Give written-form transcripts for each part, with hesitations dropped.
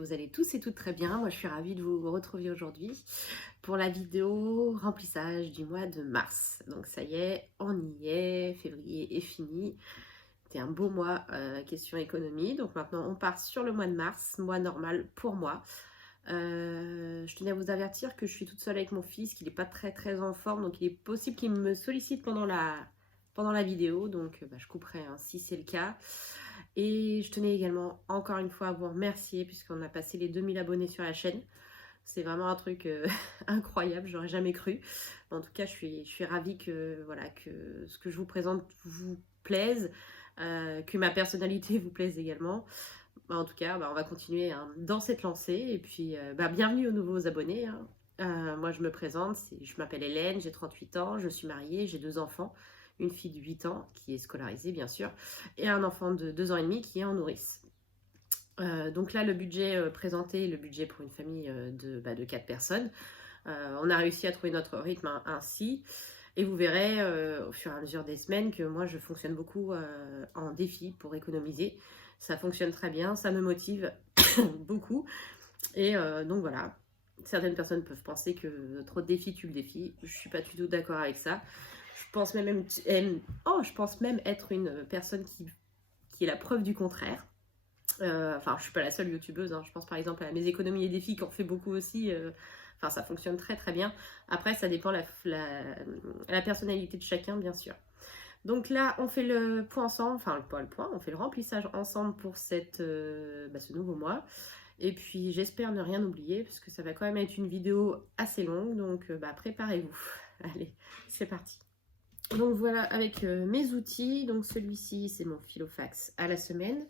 vous allez tous et toutes très bien. Moi, je suis ravie de vous retrouver aujourd'hui pour la vidéo remplissage du mois de mars. Donc ça y est, on y est, février est fini. C'était un beau mois, question économie. Donc maintenant, on part sur le mois de mars, mois normal pour moi. Je tenais à vous avertir que je suis toute seule avec mon fils, qu'il n'est pas très en forme. Donc il est possible qu'il me sollicite pendant la vidéo. Donc je couperai hein, si c'est le cas. Et je tenais également, encore une fois, à vous remercier puisqu'on a passé les 2000 abonnés sur la chaîne. C'est vraiment un truc incroyable, j'aurais jamais cru. En tout cas, je suis ravie que, voilà, que ce que je vous présente vous plaise, que ma personnalité vous plaise également. En tout cas, on va continuer hein, dans cette lancée. Et puis, bienvenue aux nouveaux abonnés. Hein. Moi, je me présente, je m'appelle Hélène, j'ai 38 ans, je suis mariée, j'ai 2 enfants. Une fille de 8 ans qui est scolarisée bien sûr, et un enfant de 2 ans et demi qui est en nourrice. Donc là, le budget présenté, le budget pour une famille de 4 personnes. On a réussi à trouver notre rythme ainsi. Et vous verrez au fur et à mesure des semaines que moi, je fonctionne beaucoup en défi pour économiser. Ça fonctionne très bien, ça me motive beaucoup. Et donc voilà, certaines personnes peuvent penser que trop de défis tue le défi. Je ne suis pas du tout d'accord avec ça. Je pense même être une personne qui est la preuve du contraire. Enfin, je suis pas la seule youtubeuse. Hein. Je pense par exemple à mes économies et défis qui en fait beaucoup aussi. Enfin, ça fonctionne très bien. Après, ça dépend la personnalité de chacun, bien sûr. Donc là, on fait le point ensemble. Enfin, pas le point, on fait le remplissage ensemble pour ce nouveau mois. Et puis, j'espère ne rien oublier parce que ça va quand même être une vidéo assez longue. Donc, préparez-vous. Allez, c'est parti. Donc voilà, avec mes outils, donc celui-ci c'est mon Filofax à la semaine,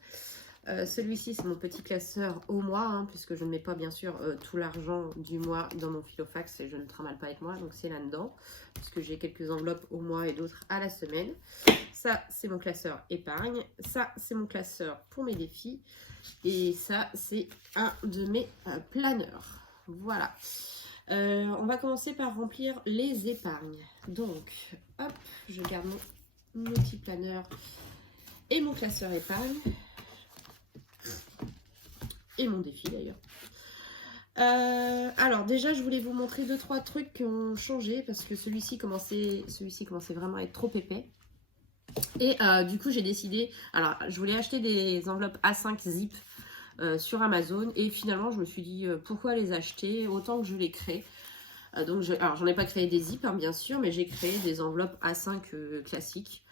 celui-ci c'est mon petit classeur au mois, hein, puisque je ne mets pas bien sûr tout l'argent du mois dans mon Filofax et je ne trimballe pas avec moi, donc c'est là-dedans, puisque j'ai quelques enveloppes au mois et d'autres à la semaine. Ça c'est mon classeur épargne, ça c'est mon classeur pour mes défis, et ça c'est un de mes planeurs. Voilà. On va commencer par remplir les épargnes. Donc, hop, je garde mon outil planeur et mon classeur épargne. Et mon défi d'ailleurs. Alors déjà, je voulais vous montrer 2-3 trucs qui ont changé parce que celui-ci commençait vraiment à être trop épais. Et du coup, j'ai décidé... Alors, je voulais acheter des enveloppes A5 zip sur Amazon et finalement, je me suis dit pourquoi les acheter autant que je les crée. Alors, j'en ai pas créé des zips, hein, bien sûr, mais j'ai créé des enveloppes A5 classiques.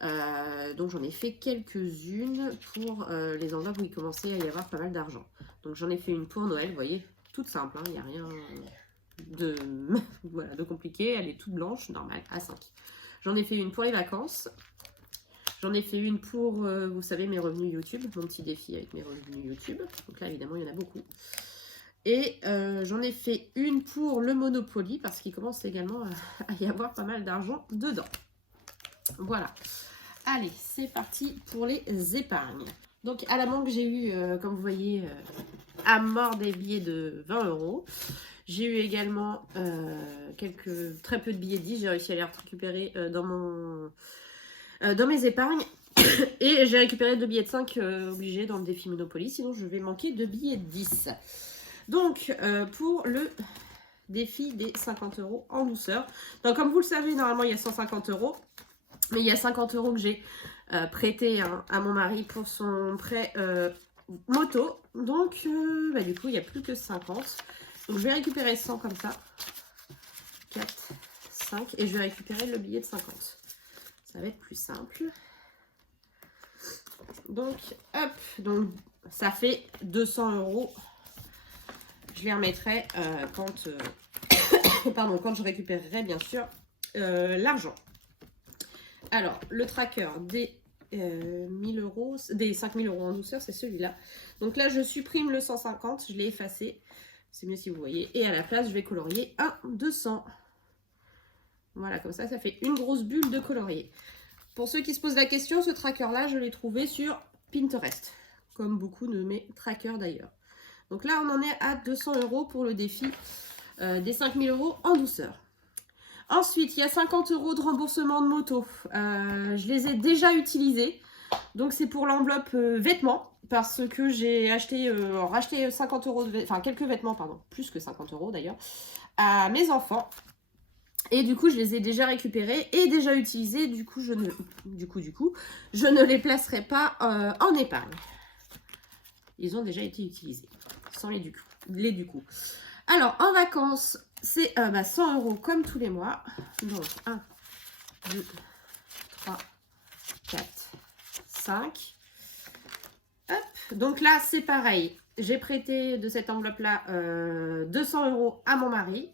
Donc, j'en ai fait quelques-unes pour les enveloppes où il commençait à y avoir pas mal d'argent. Donc, j'en ai fait une pour Noël, vous voyez, toute simple, il n'y a rien de, voilà, de compliqué. Elle est toute blanche, normale, A5. J'en ai fait une pour les vacances. J'en ai fait une pour, vous savez, mes revenus YouTube, mon petit défi avec mes revenus YouTube. Donc là, évidemment, il y en a beaucoup. Et j'en ai fait une pour le Monopoly parce qu'il commence également à y avoir pas mal d'argent dedans. Voilà. Allez, c'est parti pour les épargnes. Donc à la banque, j'ai eu, comme vous voyez, à mort des billets de 20 €. J'ai eu également très peu de billets de 10. J'ai réussi à les récupérer dans mes épargnes. Et j'ai récupéré 2 billets de 5 obligés dans le défi Monopoly. Sinon, je vais manquer de billets de 10. Donc, pour le défi des 50 € en douceur. Donc, comme vous le savez, normalement, il y a 150 €. Mais il y a 50 € que j'ai prêté hein, à mon mari pour son prêt moto. Donc, du coup, il n'y a plus que 50. Donc, je vais récupérer 100 comme ça. 4, 5. Et je vais récupérer le billet de 50. Ça va être plus simple. Donc, hop. Donc, ça fait 200 €. Je les remettrai quand je récupérerai bien sûr l'argent. Alors, le tracker des 1000 €, des 5000 € en douceur, c'est celui-là. Donc là, je supprime le 150, je l'ai effacé. C'est mieux si vous voyez. Et à la place, je vais colorier un 200. Voilà, comme ça, ça fait une grosse bulle de colorier. Pour ceux qui se posent la question, ce tracker-là, je l'ai trouvé sur Pinterest. Comme beaucoup de mes trackers d'ailleurs. Donc là, on en est à 200 € pour le défi des 5000 € en douceur. Ensuite, il y a 50 € de remboursement de moto. Je les ai déjà utilisés. Donc, c'est pour l'enveloppe vêtements. parce que j'ai racheté 50 euros, enfin quelques vêtements, pardon, plus que 50 euros d'ailleurs, à mes enfants. Et du coup, je les ai déjà récupérés et déjà utilisés. Du coup, je ne les placerai pas en épargne. Ils ont déjà été utilisés, sans les du coup. Alors, en vacances, c'est 100 euros comme tous les mois. Donc, 1, 2, 3, 4, 5. Hop. Donc là, c'est pareil. J'ai prêté de cette enveloppe-là 200 euros à mon mari.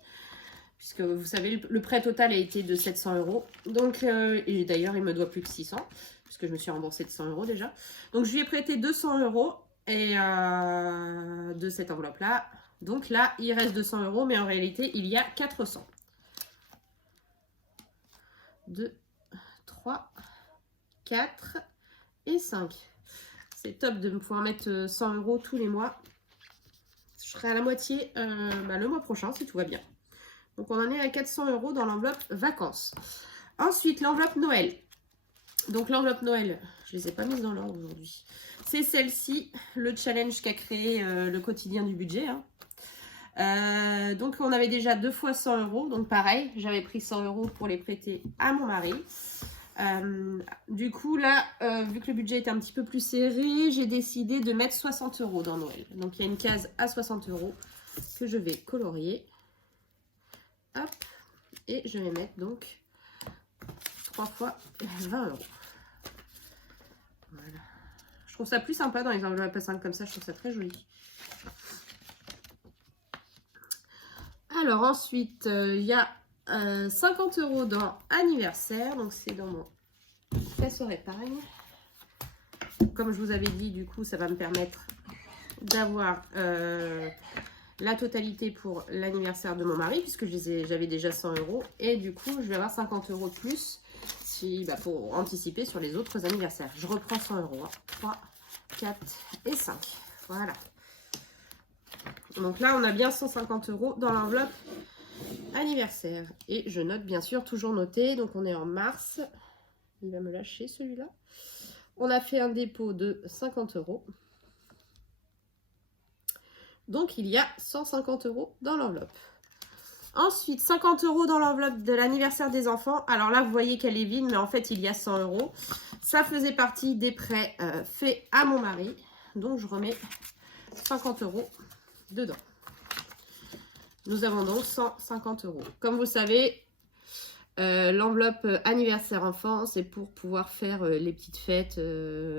Puisque vous savez, le prêt total a été de 700 euros. Donc, et d'ailleurs, il me doit plus que 600. Puisque je me suis remboursée de 100 euros déjà. Donc, je lui ai prêté 200 euros et, de cette enveloppe-là. Donc là, il reste 200 euros. Mais en réalité, il y a 400. 2, 3, 4 et 5. C'est top de pouvoir mettre 100 euros tous les mois. Je serai à la moitié le mois prochain si tout va bien. Donc, on en est à 400 euros dans l'enveloppe vacances. Ensuite, l'enveloppe Noël. Donc, l'enveloppe Noël, je ne les ai pas mises dans l'ordre aujourd'hui. C'est celle-ci, le challenge qu'a créé le quotidien du budget. Hein. Donc, on avait déjà 2 fois 100 euros. Donc, pareil, j'avais pris 100 euros pour les prêter à mon mari. Du coup, là, vu que le budget était un petit peu plus serré, j'ai décidé de mettre 60 euros dans Noël. Donc, il y a une case à 60 euros que je vais colorier. Hop, et je vais mettre donc 3 fois 20 euros. Voilà. Je trouve ça plus sympa dans les enveloppes à 5 comme ça, je trouve ça très joli. Alors ensuite, il y a 50 euros dans anniversaire, donc c'est dans mon trésor épargne. Comme je vous avais dit, du coup, ça va me permettre d'avoir la totalité pour l'anniversaire de mon mari, puisque j'avais déjà 100 euros. Et du coup, je vais avoir 50 euros de plus pour anticiper sur les autres anniversaires. Je reprends 100 euros. Hein. 3, 4 et 5. Voilà. Donc là, on a bien 150 euros dans l'enveloppe anniversaire. Et je note, bien sûr, toujours noté. Donc, on est en mars. Il va me lâcher celui-là. On a fait un dépôt de 50 euros. Donc, il y a 150 euros dans l'enveloppe. Ensuite, 50 euros dans l'enveloppe de l'anniversaire des enfants. Alors là, vous voyez qu'elle est vide, mais en fait, il y a 100 euros. Ça faisait partie des prêts faits à mon mari. Donc, je remets 50 euros dedans. Nous avons donc 150 euros. Comme vous le savez, l'enveloppe anniversaire enfant, c'est pour pouvoir faire les petites fêtes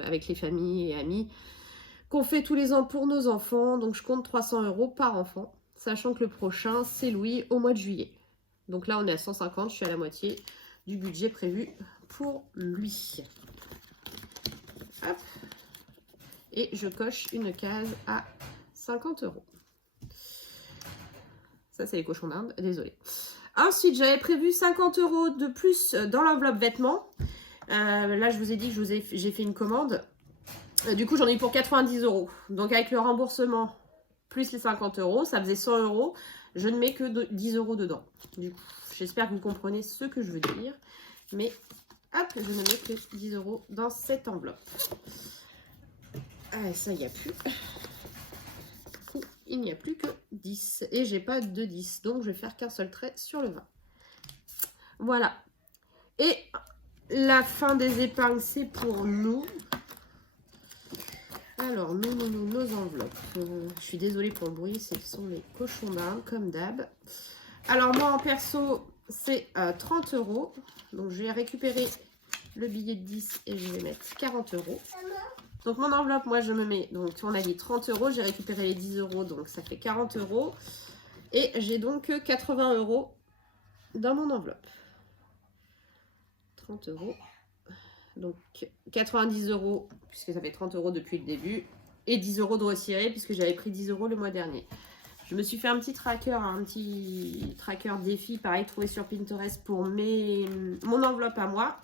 avec les familles et amis qu'on fait tous les ans pour nos enfants. Donc, je compte 300 euros par enfant, sachant que le prochain, c'est Louis au mois de juillet. Donc là, on est à 150, je suis à la moitié du budget prévu pour lui. Hop. Et je coche une case à 50 euros. Ça, c'est les cochons d'Inde, désolé. Ensuite, j'avais prévu 50 euros de plus dans l'enveloppe vêtements. Là, je vous ai dit que j'ai fait une commande. Du coup, j'en ai eu pour 90 euros. Donc, avec le remboursement plus les 50 euros, ça faisait 100 euros. Je ne mets que 10 euros dedans. Du coup, j'espère que vous comprenez ce que je veux dire. Mais, hop, je ne mets que 10 euros dans cette enveloppe. Ah, ça, il n'y a plus. Du coup, il n'y a plus que 10. Et j'ai pas de 10. Donc, je vais faire qu'un seul trait sur le 20. Voilà. Et la fin des épargnes, c'est pour nous. Alors, nos enveloppes. Je suis désolée pour le bruit, ce sont les cochons d'Inde, comme d'hab. Alors, moi, en perso, c'est 30 euros. Donc, je vais récupérer le billet de 10 et je vais mettre 40 euros. Donc, mon enveloppe, moi, je me mets... Donc, on a dit 30 euros. J'ai récupéré les 10 euros, donc ça fait 40 euros. Et j'ai donc 80 euros dans mon enveloppe. 30 euros. Donc 90 euros, puisque ça fait 30 euros depuis le début. Et 10 euros de retiré, puisque j'avais pris 10 euros le mois dernier. Je me suis fait un petit tracker défi, pareil, trouvé sur Pinterest pour mon enveloppe à moi.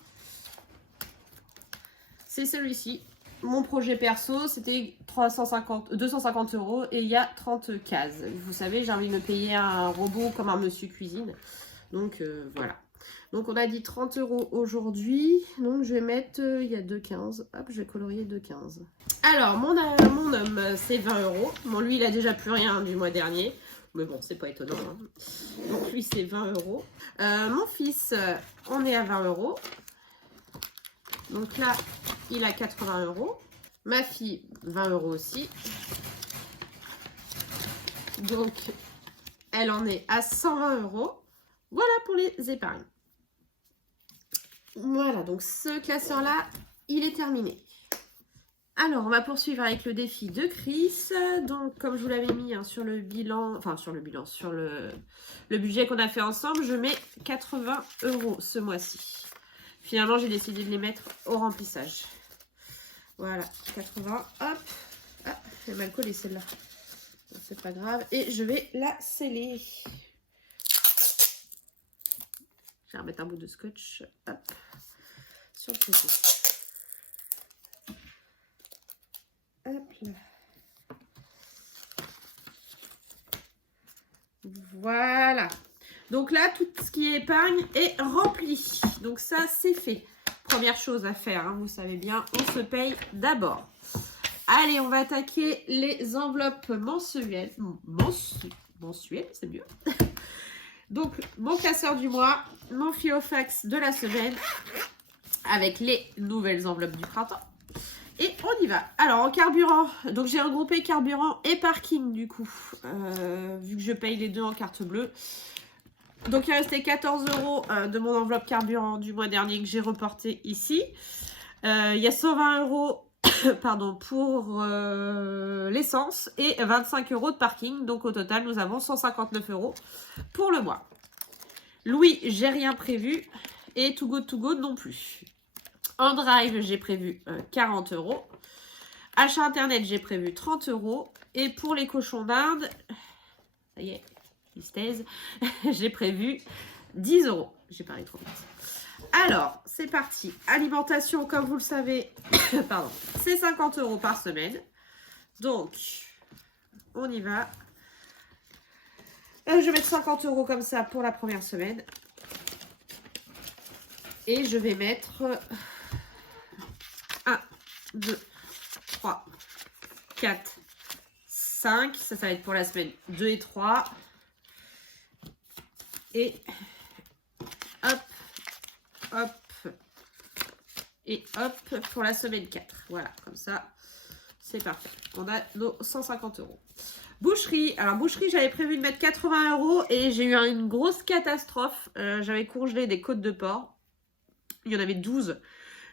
C'est celui-ci. Mon projet perso, c'était 250 euros et il y a 30 cases. Vous savez, j'ai envie de me payer un robot comme un monsieur cuisine. Donc voilà. Donc on a dit 30 € aujourd'hui. Donc je vais mettre, il y a 2,15. Hop, je vais colorier 2,15. Alors mon homme, c'est 20 €. Bon, lui, il a déjà plus rien du mois dernier. Mais bon, c'est pas étonnant. Hein. Donc lui, c'est 20 €. Mon fils, on est à 20 €. Donc là, il a 80 €. Ma fille, 20 € aussi. Donc, elle en est à 120 €. Voilà pour les épargnes. Voilà, donc ce classeur-là, il est terminé. Alors, on va poursuivre avec le défi de Chris. Donc, comme je vous l'avais mis sur le bilan, sur le budget qu'on a fait ensemble, je mets 80 € ce mois-ci. Finalement, j'ai décidé de les mettre au remplissage. Voilà, 80, hop. Ah, elle est mal collée celle-là. C'est pas grave. Et je vais la sceller. Je vais remettre un bout de scotch, hop, sur le côté. Hop là. Voilà. Donc là, tout ce qui est épargne est rempli. Donc ça, c'est fait. Première chose à faire, hein, vous savez bien, on se paye d'abord. Allez, on va attaquer les enveloppes mensuelles. Mensuelles, c'est mieux. Donc, mon classeur du mois, mon Filofax de la semaine, avec les nouvelles enveloppes du printemps. Et on y va. Alors, en carburant, donc j'ai regroupé carburant et parking du coup, vu que je paye les deux en carte bleue. Donc, il restait 14 € de mon enveloppe carburant du mois dernier que j'ai reporté ici. Il y a 120 € pardon, pour l'essence et 25 € de parking. Donc, au total, nous avons 159 € pour le mois. Louis, j'ai rien prévu. Et To Go non plus. En drive, j'ai prévu 40 €. Achat internet, j'ai prévu 30 €. Et pour les cochons d'Inde, ça y est, ils se taisent, j'ai prévu 10 €. J'ai parlé trop vite. Alors, c'est parti. Alimentation, comme vous le savez, pardon, c'est 50 € par semaine. Donc, on y va. Je vais mettre 50 € comme ça pour la première semaine. Et je vais mettre 1, 2, 3, 4, 5. Ça va être pour la semaine 2 et 3. Et hop, hop, et hop pour la semaine 4. Voilà, comme ça, c'est parfait. On a nos 150 €. Boucherie. Alors, boucherie, j'avais prévu de mettre 80 € et j'ai eu une grosse catastrophe. J'avais congelé des côtes de porc. Il y en avait 12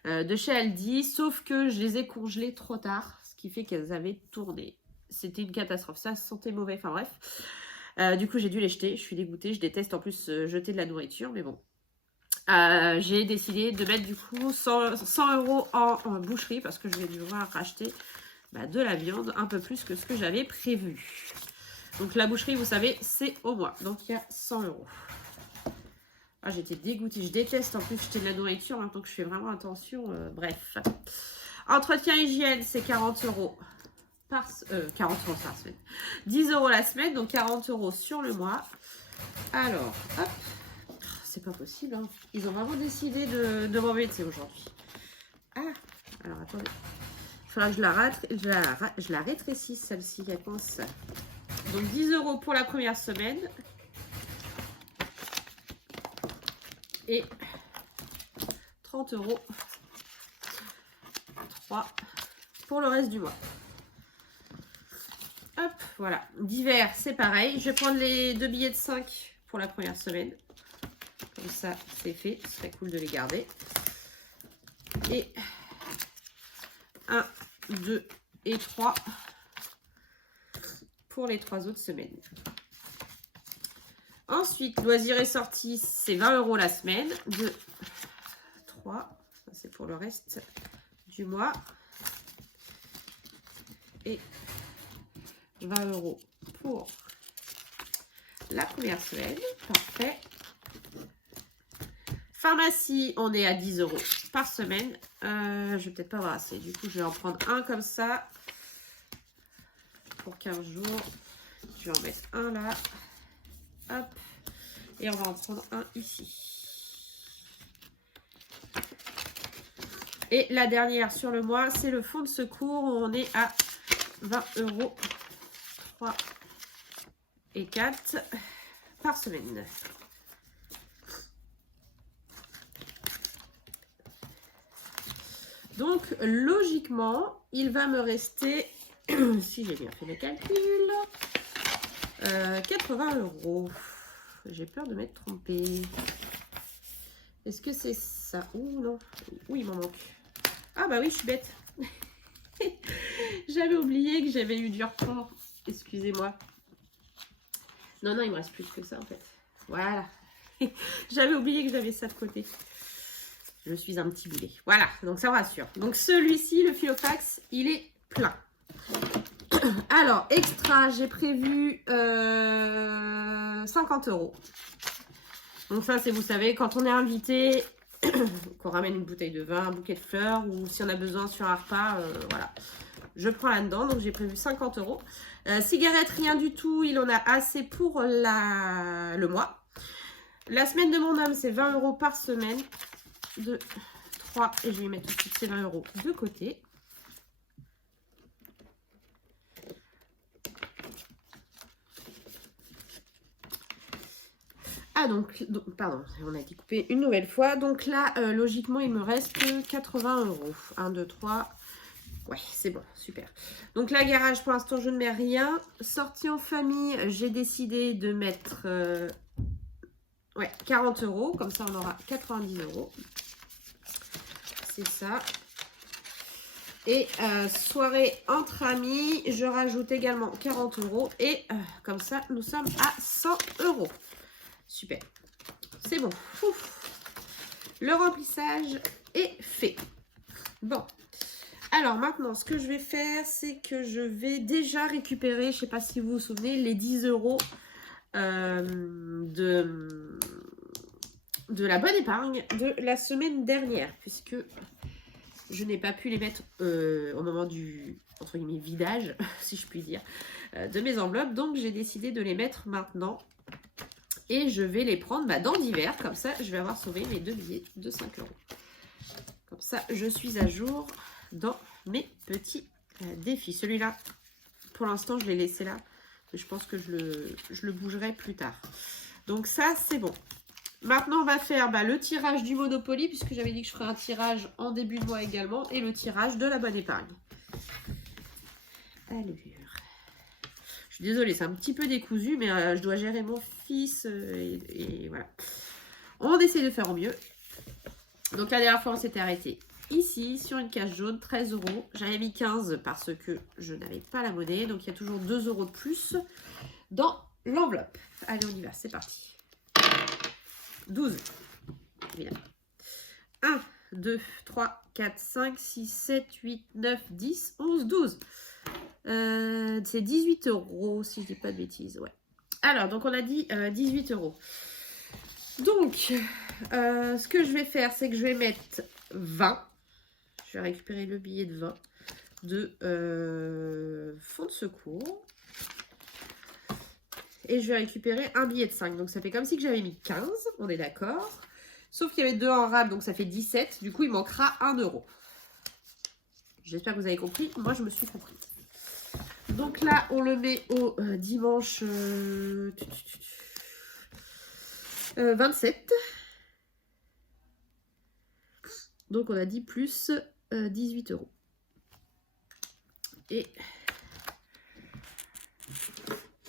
de chez Aldi, sauf que je les ai congelées trop tard, ce qui fait qu'elles avaient tourné. C'était une catastrophe, ça sentait mauvais, enfin bref. Du coup, j'ai dû les jeter, je suis dégoûtée, je déteste en plus jeter de la nourriture, mais bon. J'ai décidé de mettre du coup 100 € en boucherie parce que je vais devoir racheter de la viande un peu plus que ce que j'avais prévu. Donc la boucherie, vous savez, c'est au mois, donc il y a 100 €. Ah, j'étais dégoûtée. Je déteste en plus jeter de la nourriture maintenant que je fais vraiment attention. Bref. Entretien hygiène, c'est 40 € par 40 € par semaine. 10 € la semaine, donc 40 € sur le mois. Alors, hop. C'est pas possible. Hein. Ils ont vraiment décidé de m'embêter aujourd'hui. Ah, alors attendez. Il faudra que je la rétrécisse celle-ci. Elle pense. Donc 10 € pour la première semaine. Et 30 € 3 pour le reste du mois. Hop, voilà. D'hiver, c'est pareil. Je vais prendre les 2 billets de 5 pour la première semaine. Comme ça, c'est fait. Ce serait cool de les garder. Et 1, 2 et 3 pour les 3 autres semaines. Ensuite, loisirs et sorties, c'est 20 € la semaine. 2, 3, ça c'est pour le reste du mois. Et 20 € pour la première semaine. Parfait. Pharmacie, on est à 10 € par semaine. Je vais peut-être pas avoir assez. Du coup, je vais en prendre un comme ça. Pour 15 jours. Je vais en mettre un là. Hop. Et on va en prendre un ici. Et la dernière sur le mois, c'est le fonds de secours. On est à 20 €, 3 et 4 par semaine. Donc, logiquement, il va me rester, si j'ai bien fait le calcul, 80 €. J'ai peur de m'être trompée. Est-ce que c'est ça? Ouh, non. Oui, il m'en manque. Ah bah oui, je suis bête. J'avais oublié que j'avais eu du retard. Excusez-moi. Non, il me reste plus que ça en fait. Voilà. J'avais oublié que j'avais ça de côté. Je suis un petit boulet. Voilà, donc ça me rassure. Donc celui-ci, le Filofax, il est plein. Alors, extra, j'ai prévu 50 €. Donc ça, c'est, vous savez, quand on est invité, qu'on ramène une bouteille de vin, un bouquet de fleurs, ou si on a besoin sur un repas, voilà. Je prends là-dedans, donc j'ai prévu 50 €. Cigarette, rien du tout, il en a assez pour le mois. La semaine de mon homme, c'est 20 € par semaine. 2, 3, et je vais mettre tout de suite ces 20 € de côté. Ah donc, pardon, on a été coupé une nouvelle fois. Donc là, logiquement, il me reste 80 €. 1, 2, 3. Ouais, c'est bon, super. Donc là, garage, pour l'instant, je ne mets rien. Sortie en famille, j'ai décidé de mettre 40 €. Comme ça, on aura 90 €. C'est ça. Et soirée entre amis, je rajoute également 40 €. Et comme ça, nous sommes à 100 €. Super. C'est bon. Ouf. Le remplissage est fait. Bon. Alors maintenant, ce que je vais faire, c'est que je vais déjà récupérer, je ne sais pas si vous vous souvenez, les 10 € de la bonne épargne de la semaine dernière, puisque je n'ai pas pu les mettre au moment du, entre guillemets, vidage, si je puis dire, de mes enveloppes. Donc, j'ai décidé de les mettre maintenant. Et je vais les prendre dans divers. Comme ça, je vais avoir sauvé mes 2 billets de 5 €. Comme ça, je suis à jour dans mes petits défis. Celui-là, pour l'instant, je l'ai laissé là. Mais je pense que je le bougerai plus tard. Donc ça, c'est bon. Maintenant, on va faire le tirage du Monopoly, puisque j'avais dit que je ferais un tirage en début de mois également. Et le tirage de la bonne épargne. Allure. Je suis désolée, c'est un petit peu décousu, mais je dois gérer mon fils et voilà. On essaie de faire au mieux. Donc la dernière fois, on s'était arrêté ici, sur une case jaune, 13 €. J'avais mis 15 parce que je n'avais pas la monnaie. Donc il y a toujours 2 € de plus dans l'enveloppe. Allez, on y va, c'est parti. 12, évidemment. 1, 2, 3, 4, 5, 6, 7, 8, 9, 10, 11, 12. C'est 18 € si je dis pas de bêtises, ouais. Alors, donc on a dit 18 €. Donc, ce que je vais faire, c'est que je vais mettre 20. Je vais récupérer le billet de 20 de fonds de secours. Et je vais récupérer un billet de 5. Donc, ça fait comme si j'avais mis 15, on est d'accord. Sauf qu'il y avait 2 en rab, donc ça fait 17. Du coup, il manquera 1 €. J'espère que vous avez compris. Moi, je me suis comprise. Donc là, on le met au dimanche 27. Donc, on a dit plus 18 €. Et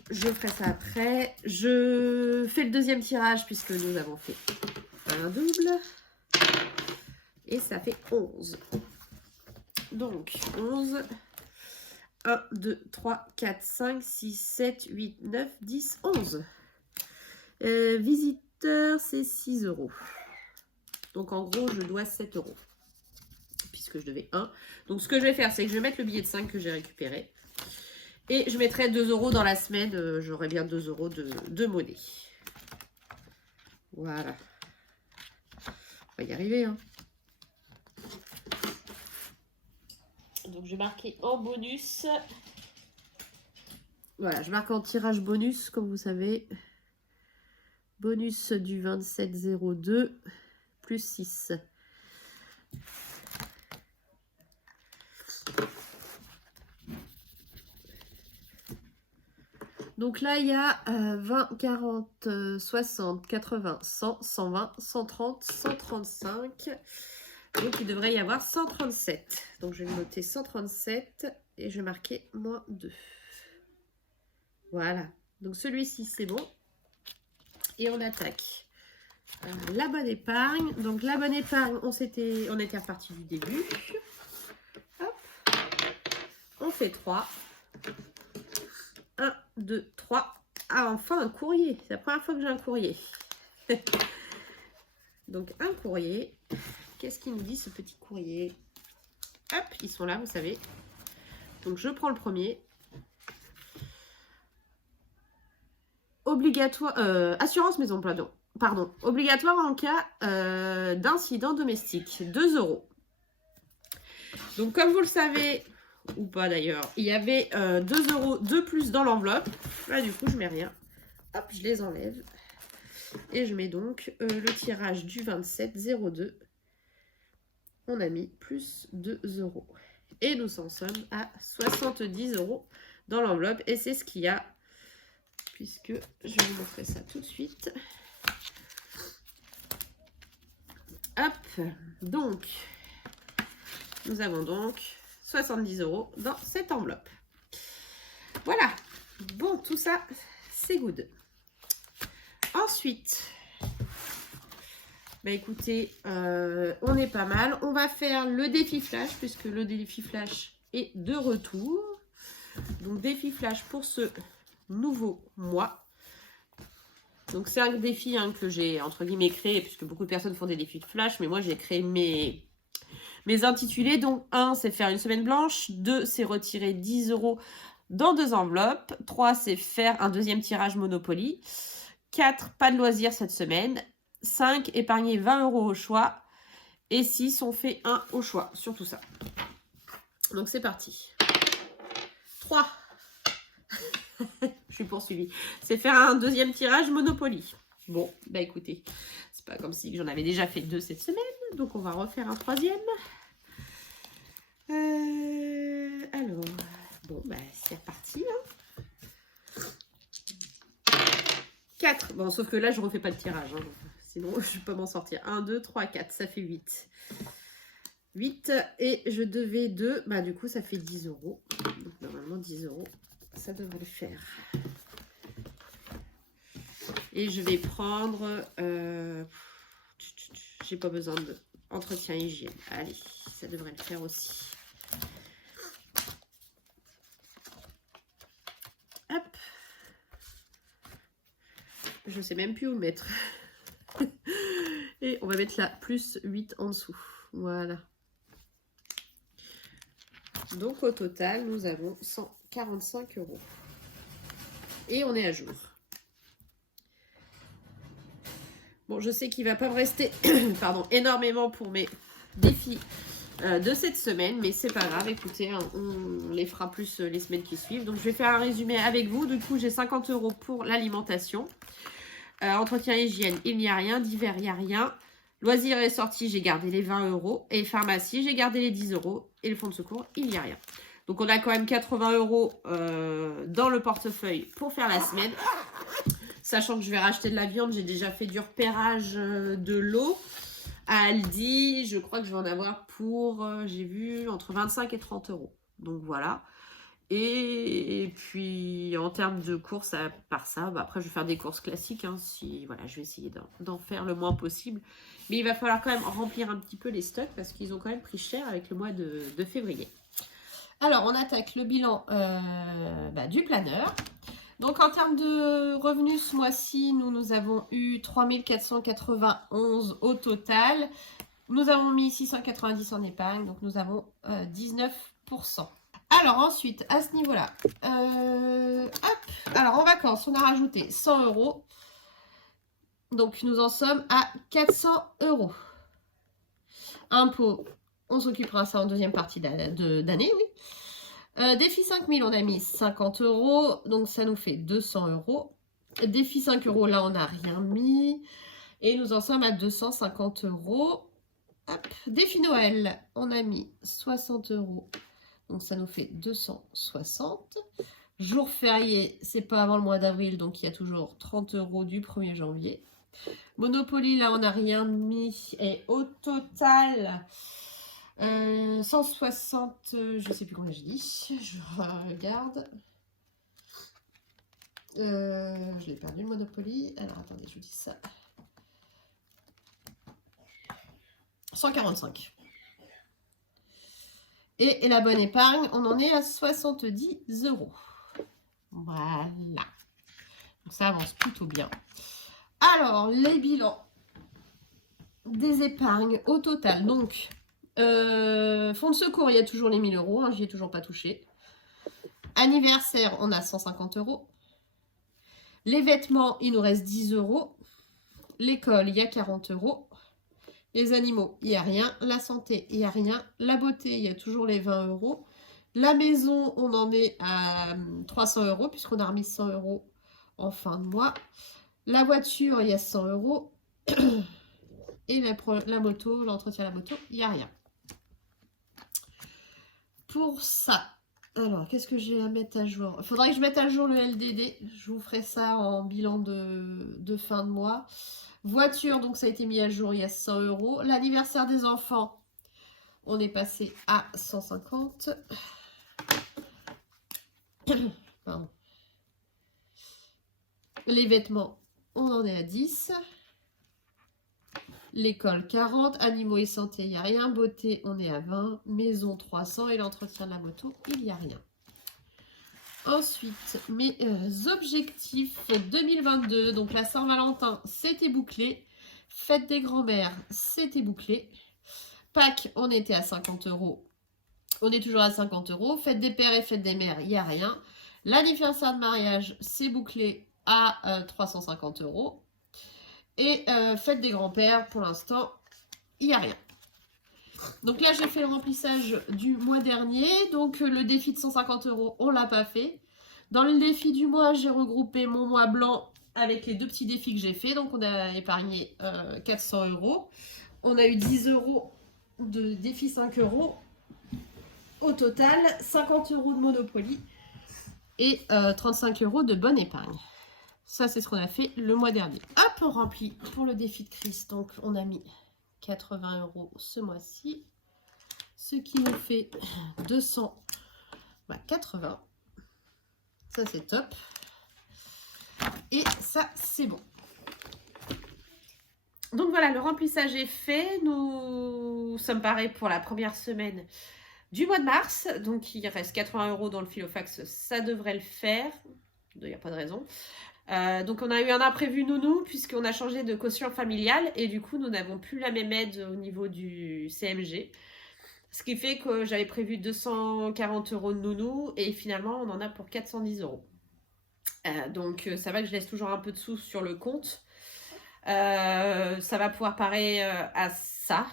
je ferai ça après. Je fais le deuxième tirage puisque nous avons fait un double. Et ça fait 11. Donc, 11. 1, 2, 3, 4, 5, 6, 7, 8, 9, 10, 11. Visiteur, c'est 6 €. Donc, en gros, je dois 7 €. Puisque je devais 1. Donc, ce que je vais faire, c'est que je vais mettre le billet de 5 que j'ai récupéré. Et je mettrai 2 € dans la semaine. J'aurai bien 2 € de monnaie. Voilà. On va y arriver, hein. Donc, je vais marquer en bonus. Voilà, je marque en tirage bonus, comme vous savez. Bonus du 27,02 plus 6. Donc là, il y a 20, 40, 60, 80, 100, 120, 130, 135. Donc il devrait y avoir 137. Donc je vais noter 137 et je vais marquer moins 2. Voilà. Donc celui-ci, c'est bon. Et on attaque la bonne épargne. Donc la bonne épargne, on était reparti du début. Hop. On fait 3. 1, 2, 3. Ah, enfin un courrier. C'est la première fois que j'ai un courrier. Donc un courrier. Qu'est-ce qu'il nous dit ce petit courrier? Hop, ils sont là, vous savez. Donc je prends le premier. Obligatoire, assurance maison, pardon. Obligatoire en cas d'incident domestique. 2 €. Donc comme vous le savez, ou pas d'ailleurs, il y avait 2 € de plus dans l'enveloppe. Là du coup je mets rien. Hop, je les enlève. Et je mets donc le tirage du 27/02. On a mis plus 2 €. Et nous en sommes à 70 € dans l'enveloppe. Et c'est ce qu'il y a, puisque je vais vous montrer ça tout de suite. Hop, donc, nous avons donc 70 € dans cette enveloppe. Voilà, bon, tout ça, c'est good. Ensuite, bah écoutez, on est pas mal. On va faire le défi flash, puisque le défi flash est de retour. Donc, défi flash pour ce nouveau mois. Donc, c'est un défi que j'ai, entre guillemets, créé, puisque beaucoup de personnes font des défis de flash, mais moi, j'ai créé mes intitulés. Donc, 1, c'est faire une semaine blanche. 2, c'est retirer 10 € dans 2 enveloppes. 3, c'est faire un deuxième tirage Monopoly. 4, pas de loisirs cette semaine. 5, épargner 20 € au choix. Et 6, on fait 1 au choix sur tout ça. Donc, c'est parti. 3. Je suis poursuivie. C'est faire un deuxième tirage Monopoly. Bon, bah écoutez, c'est pas comme si j'en avais déjà fait 2 cette semaine. Donc, on va refaire un troisième. Alors, bon, bah c'est reparti. 4. Bon, sauf que là, je refais pas le tirage. Sinon, je peux m'en sortir. 1, 2, 3, 4. Ça fait 8. 8. Et je devais 2. Bah, du coup, ça fait 10 €. Donc, normalement, 10 €. Ça devrait le faire. Et je vais prendre... j'ai pas besoin de entretien hygiène. Allez, ça devrait le faire aussi. Hop. Je sais même plus où le mettre. Et on va mettre là, plus 8 en dessous. Voilà. Donc, au total, nous avons 145 €. Et on est à jour. Bon, je sais qu'il ne va pas me rester pardon, énormément pour mes défis de cette semaine, mais c'est pas grave. Écoutez, on les fera plus les semaines qui suivent. Donc, je vais faire un résumé avec vous. Du coup, j'ai 50 € pour l'alimentation. Entretien hygiène, il n'y a rien. Divers, il n'y a rien. Loisirs et sorties, j'ai gardé les 20 €. Et pharmacie, j'ai gardé les 10 €. Et le fonds de secours, il n'y a rien. Donc, on a quand même 80 € dans le portefeuille pour faire la semaine. Sachant que je vais racheter de la viande, j'ai déjà fait du repérage de l'eau à Aldi. Je crois que je vais en avoir pour, j'ai vu, entre 25 et 30 €. Donc, voilà. Et puis, en termes de courses, à part ça, bah après, je vais faire des courses classiques. Voilà, je vais essayer d'en faire le moins possible. Mais il va falloir quand même remplir un petit peu les stocks parce qu'ils ont quand même pris cher avec le mois de février. Alors, on attaque le bilan du planeur. Donc, en termes de revenus, ce mois-ci, nous avons eu 3 491 au total. Nous avons mis 690 en épargne, donc nous avons 19%. Alors ensuite, à ce niveau-là, alors en vacances, on a rajouté 100 €. Donc nous en sommes à 400 €. Impôts, on s'occupera de ça en deuxième partie d'année, oui. Défi 5000, on a mis 50 €, donc ça nous fait 200 €. Défi 5 €, là on n'a rien mis. Et nous en sommes à 250 €. Hop. Défi Noël, on a mis 60 €. Donc ça nous fait 260. Jour férié, c'est pas avant le mois d'avril, donc il y a toujours 30 € du 1er janvier. Monopoly, là on n'a rien mis. Et au total, 160, je sais plus combien j'ai dit. Je regarde. Je l'ai perdu le Monopoly. Alors attendez, je vous dis ça. 145. Et la bonne épargne, on en est à 70 €. Voilà. Donc ça avance plutôt bien. Alors, les bilans des épargnes au total. Donc, fonds de secours, il y a toujours les 1000 €. Hein, j'y ai toujours pas touché. Anniversaire, on a 150 €. Les vêtements, il nous reste 10 €. L'école, il y a 40 €. Les animaux, il n'y a rien. La santé, il n'y a rien. La beauté, il y a toujours les 20 €. La maison, on en est à 300 € puisqu'on a remis 100 € en fin de mois. La voiture, il y a 100 €. Et la moto, l'entretien de la moto, il n'y a rien. Pour ça, alors, qu'est-ce que j'ai à mettre à jour? Il faudrait que je mette à jour le LDD. Je vous ferai ça en bilan de fin de mois. Voiture, donc ça a été mis à jour, il y a 100 €. L'anniversaire des enfants, on est passé à 150. Pardon. Les vêtements, on en est à 10. L'école, 40. Animaux et santé, il n'y a rien. Beauté, on est à 20. Maison, 300. Et l'entretien de la moto, il n'y a rien. Ensuite, mes objectifs 2022. Donc la Saint-Valentin, c'était bouclé. Fête des grands-mères, c'était bouclé. Pâques, on était à 50 €. On est toujours à 50 €. Fête des pères et fête des mères, il n'y a rien. L'anniversaire de mariage, c'est bouclé à 350 €. Et fête des grands-pères, pour l'instant, il n'y a rien. Donc là, j'ai fait le remplissage du mois dernier. Donc le défi de 150 €, on ne l'a pas fait. Dans le défi du mois, j'ai regroupé mon mois blanc avec les deux petits défis que j'ai fait. Donc on a épargné 400 €. On a eu 10 € de défi 5 €. Au total, 50 € de Monopoly et 35 € de bonne épargne. Ça, c'est ce qu'on a fait le mois dernier. Hop, on remplit pour le défi de Chris. Donc, on a mis 80 € ce mois-ci. Ce qui nous fait 280. Ça, c'est top. Et ça, c'est bon. Donc, voilà, le remplissage est fait. Nous sommes parés pour la première semaine du mois de mars. Donc, il reste 80 € dans le Filofax. Ça devrait le faire. Il n'y a pas de raison. Donc on a eu un imprévu nounou puisqu'on a changé de quotient familial et du coup nous n'avons plus la même aide au niveau du CMG. Ce qui fait que j'avais prévu 240 € de nounou et finalement on en a pour 410 €. Donc ça va que je laisse toujours un peu de sous sur le compte. Ça va pouvoir parer à ça.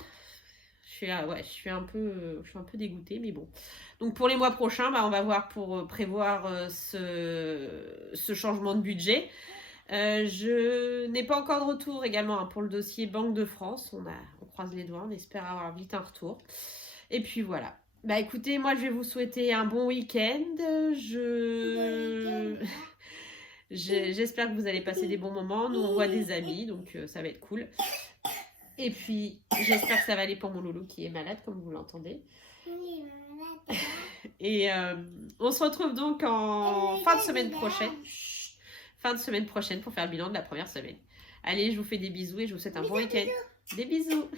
Je suis un peu dégoûtée, mais bon. Donc pour les mois prochains, on va voir pour prévoir ce changement de budget. Je n'ai pas encore de retour également pour le dossier Banque de France. On croise les doigts, on espère avoir vite un retour. Et puis voilà. Écoutez, moi je vais vous souhaiter un bon week-end. J'espère que vous allez passer des bons moments. Nous on voit des amis, donc ça va être cool. Et puis, j'espère que ça va aller pour mon loulou qui est malade, comme vous l'entendez. Oui, malade. Et on se retrouve donc en fin de semaine prochaine. Fin de semaine prochaine pour faire le bilan de la première semaine. Allez, je vous fais des bisous et je vous souhaite un bon week-end. Des bisous.